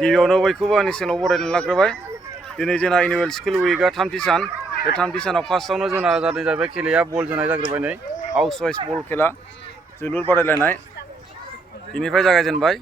गिबियावनो बयखौबो आंनि चेनेलाव बरायनानै लाग्रोबाय दिनै जोंना एनुवेल स्कुल उइकआ 3थि सान बे 3थि सानाव फार्स्टआवनो जोंना जादों जाहैबाय खेलाया बल जोनाय जाग्रोबाय नै हाउस वाइस बल खेला जोलुर बादायलायनाय बेनिफ्राय जागायजेनबाय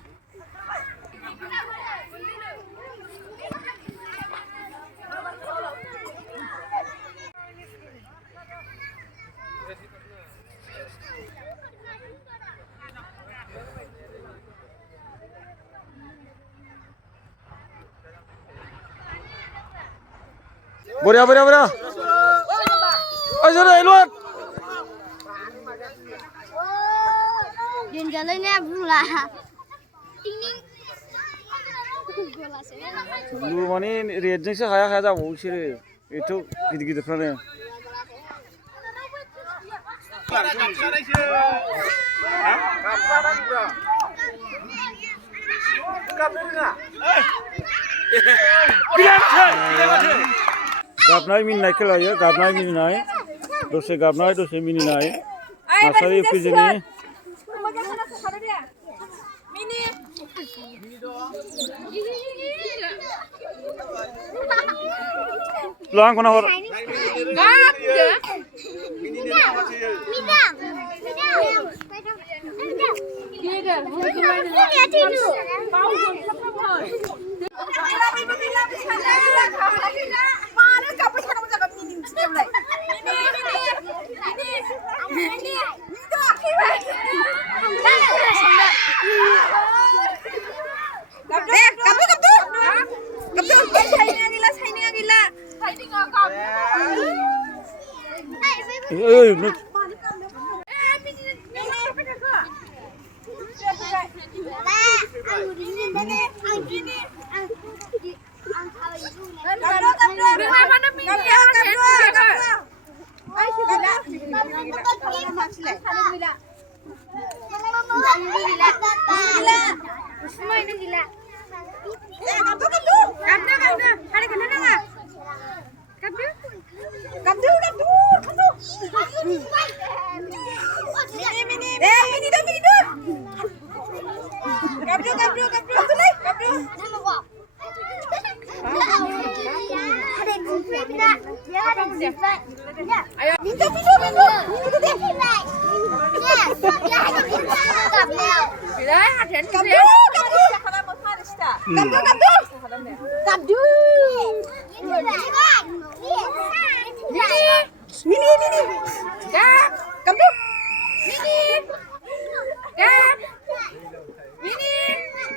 Bora. Ayo luat. Jalan-jalannya pula. Lu mana rejeng sih kaya jauh sih itu gitu frane. गाबनाय मिनिनाय खेलायो गाबनाय मिनिनाय दसे गाबनाय दसे मिनिनाय नार्सारि पिजिनि लां कोना हर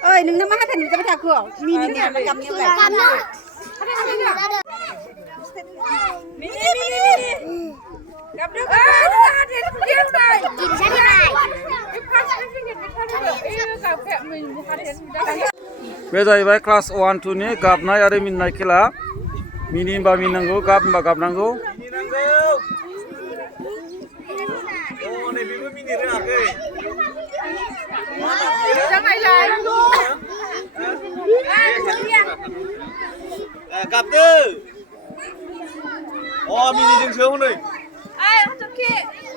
Ơi, đừng nắm mắt thành cái thằng cửa. Mini nè, nó cầm như vậy. Mini. Gặp được. Nhìn ra đi này. बे जाहैबाय क्लास 1 2 नि गाबनाय आरो मिनिनाय खेला मिनिबा मिनिनांगौ गाबबा गाबनांगौ गाबदो मिनिदोंसो हनै Ai, हाथरखि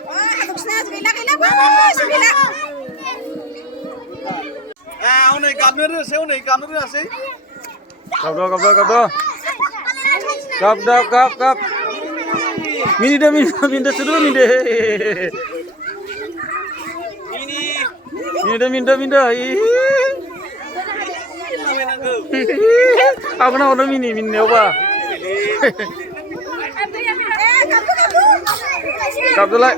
हाथरखिना गैला बाबा गैला हनै गाबनो रोंसै हनै गाबनो रोङासै गाब मिनिदो सुदु मिनिदो aku nak orang mini apa? Kap dulu.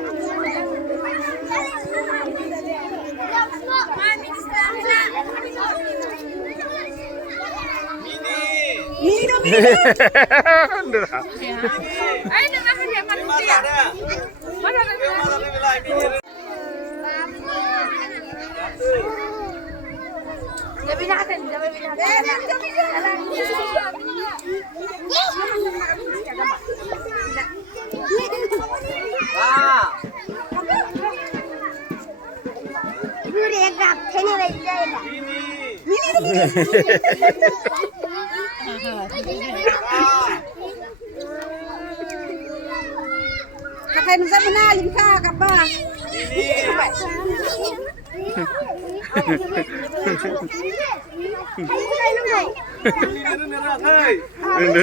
Kakak nusa mana lingka kapa?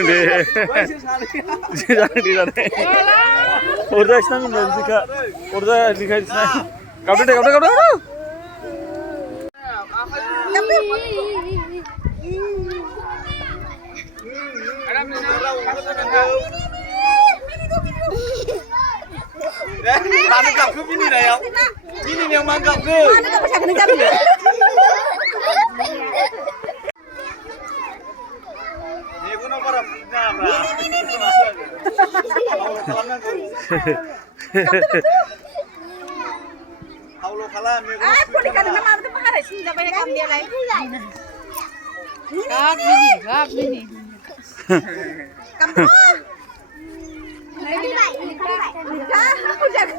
deh. Jangan di. Udah senang belum sih kak? Udah dikasih senang. Kau deh. Mana kau ke mini dah ya? Mini yang mana kau ke? Mana kau pasang kena jamin? Ni guna para nama. Haulo kalam ni guna. Boleh kan nama tu mahar sih sampai kami dia lain. Gap mini. Kamu. Lagi baik. Aku jaga.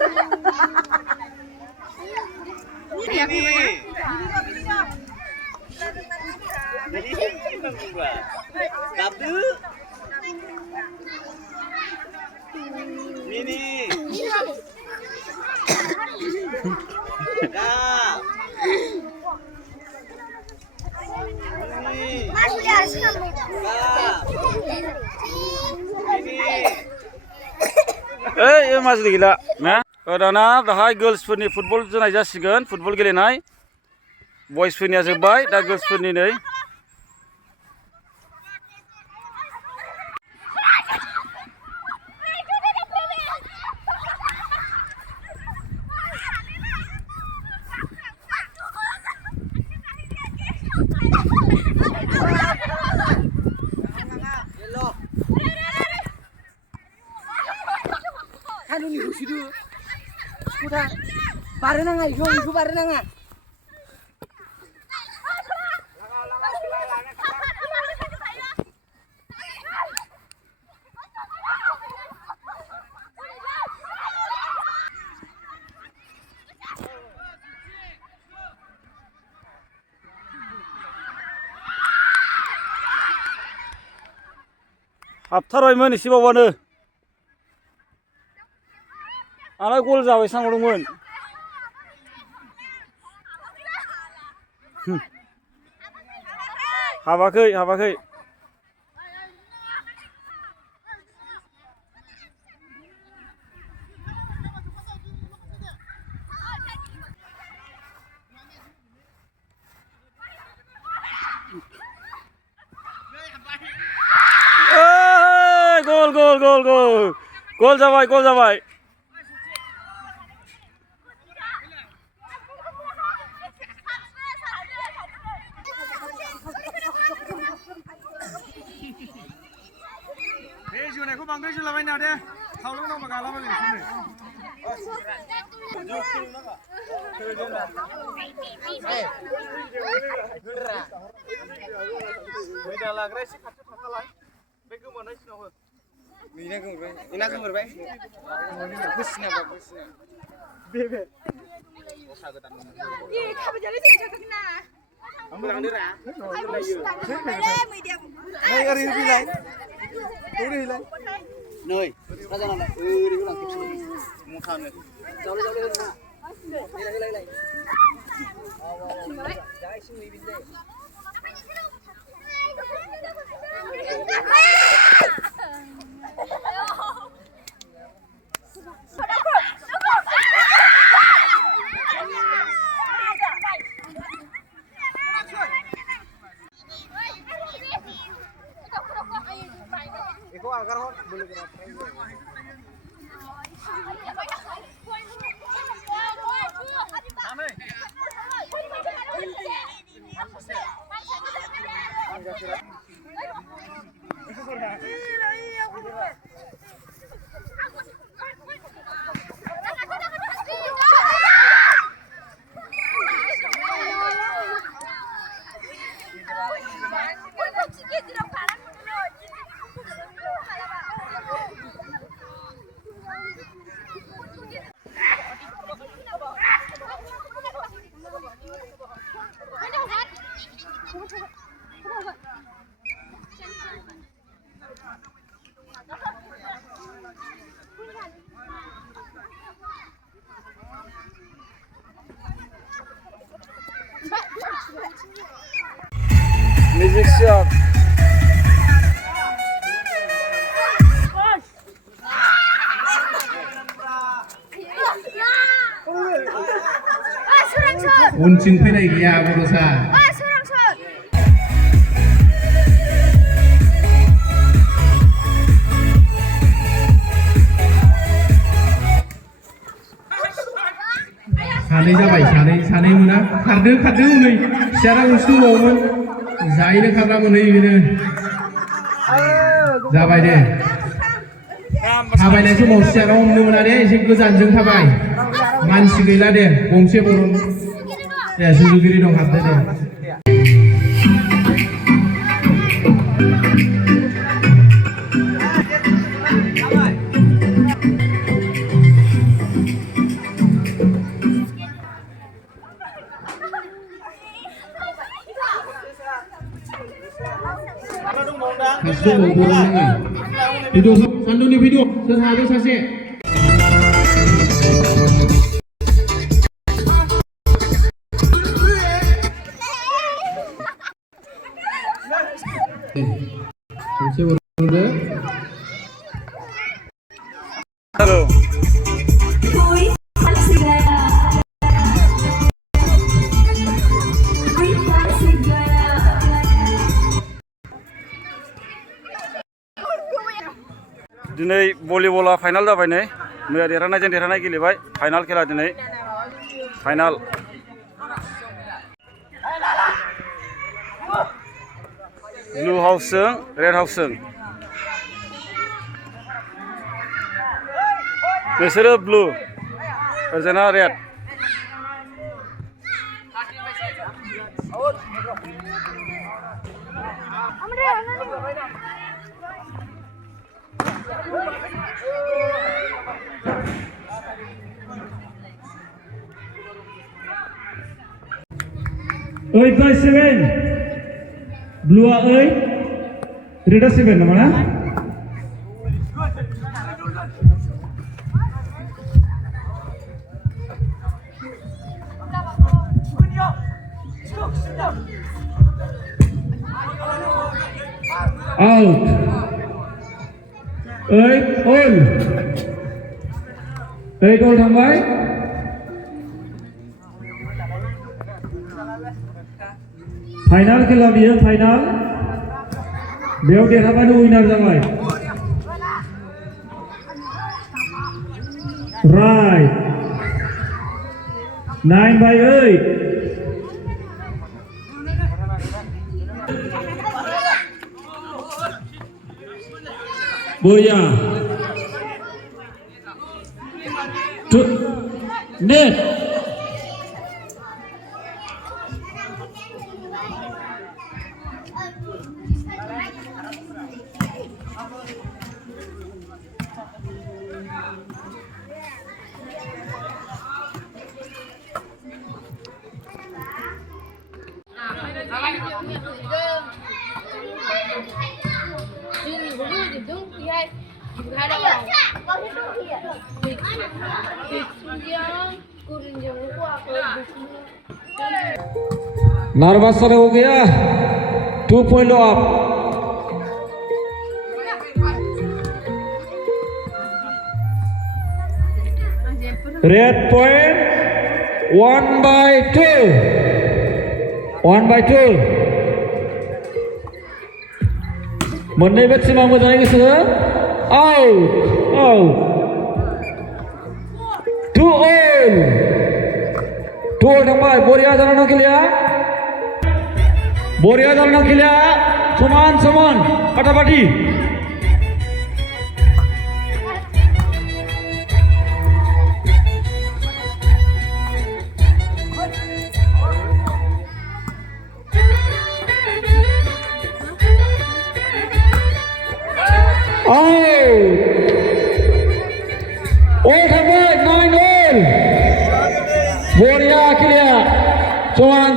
Ini. Jadi gua. Kabdu. Mini. Gap. Ini. Gap. Ini. Mas gila. Nah, karena dah girls football football jenai jasigan football gelenai. Boys football sebai, dah girls football ni. Kan ini husidu. Sudah. Barenang aja, itu barenang aja. Habथारबायमोन एसेबावबानो आंना गल जाबाय सांहरदोंमोन हाबाखै gol जाबाय जुनायखौ बांद्राय जुलाबाय ना दे थावलं नामा गालाबाय नोंसोरनो मैदा लाग्रा एसे खाथियाव थाखालाय बे गोमानाय सिनाव हो इना गोमोरबाय गोसिना बे गसा गोदान Ih, kamu jadi sih cakap kena. आंबो लांदोरा Media. नै ओरै होफैलाय ओरै होलाय नै राजानालाय ओरै होलां खेबसे मथानो जावले होना होलाय जा एसे नुयो बिदि Eko agar hot boleh gerak. Mbak. उनथिं फैनाय गैया बड'सा सानै जाबाय सानै मोना खारदो हनै सियारा गंसे दंबावोमोन जायैनो खारना मोनहैयो बेनो जाबाय दे थाबायनाय समाव सियारा हमनो मोना दे एसे गोजानजों थाबाय मानसि गैला दे गंसे बरन दे सुजुगिरि दं हाबदो दे भिडिअ सान्दुनि भिडिअ सोर हाबो सासे मोनसे बरनदो दिनै भलिबला फाइनाल जाबाय नै मैया देरहानायजों देरहानाय गेलेबाय फाइनाल खेला दिनै फाइनाल ब्लू हाउसजों रेड हाउसजों नोंसोरो blue ओजोंना red Oi, by 7. Blue oi. Red 7 namanya. Out. Oi, all. Oi, all tambah. Final खेला बियो फाइनाल बेयाव देरहाबानो उइनार जाबाय राइट 9/8 Boya net नर्वस हो गया 2 पॉइंट अप रेड पॉइंट 1/2 मोननै बेट्समेना मोजाङै गोसो आउट 2 all थांबाय बरिया जानानै खेलाया समान फाटाफाटी Boria akhirnya cuman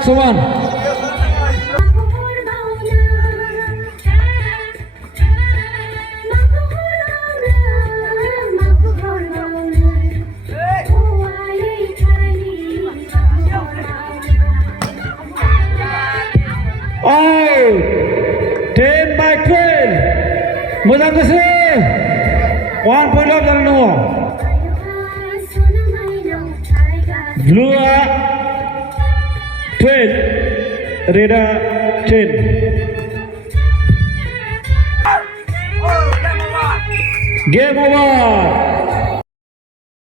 oh 10/12 mo장 kesel 1 point up jalan nunggu Blue 12 Reda 10 Game over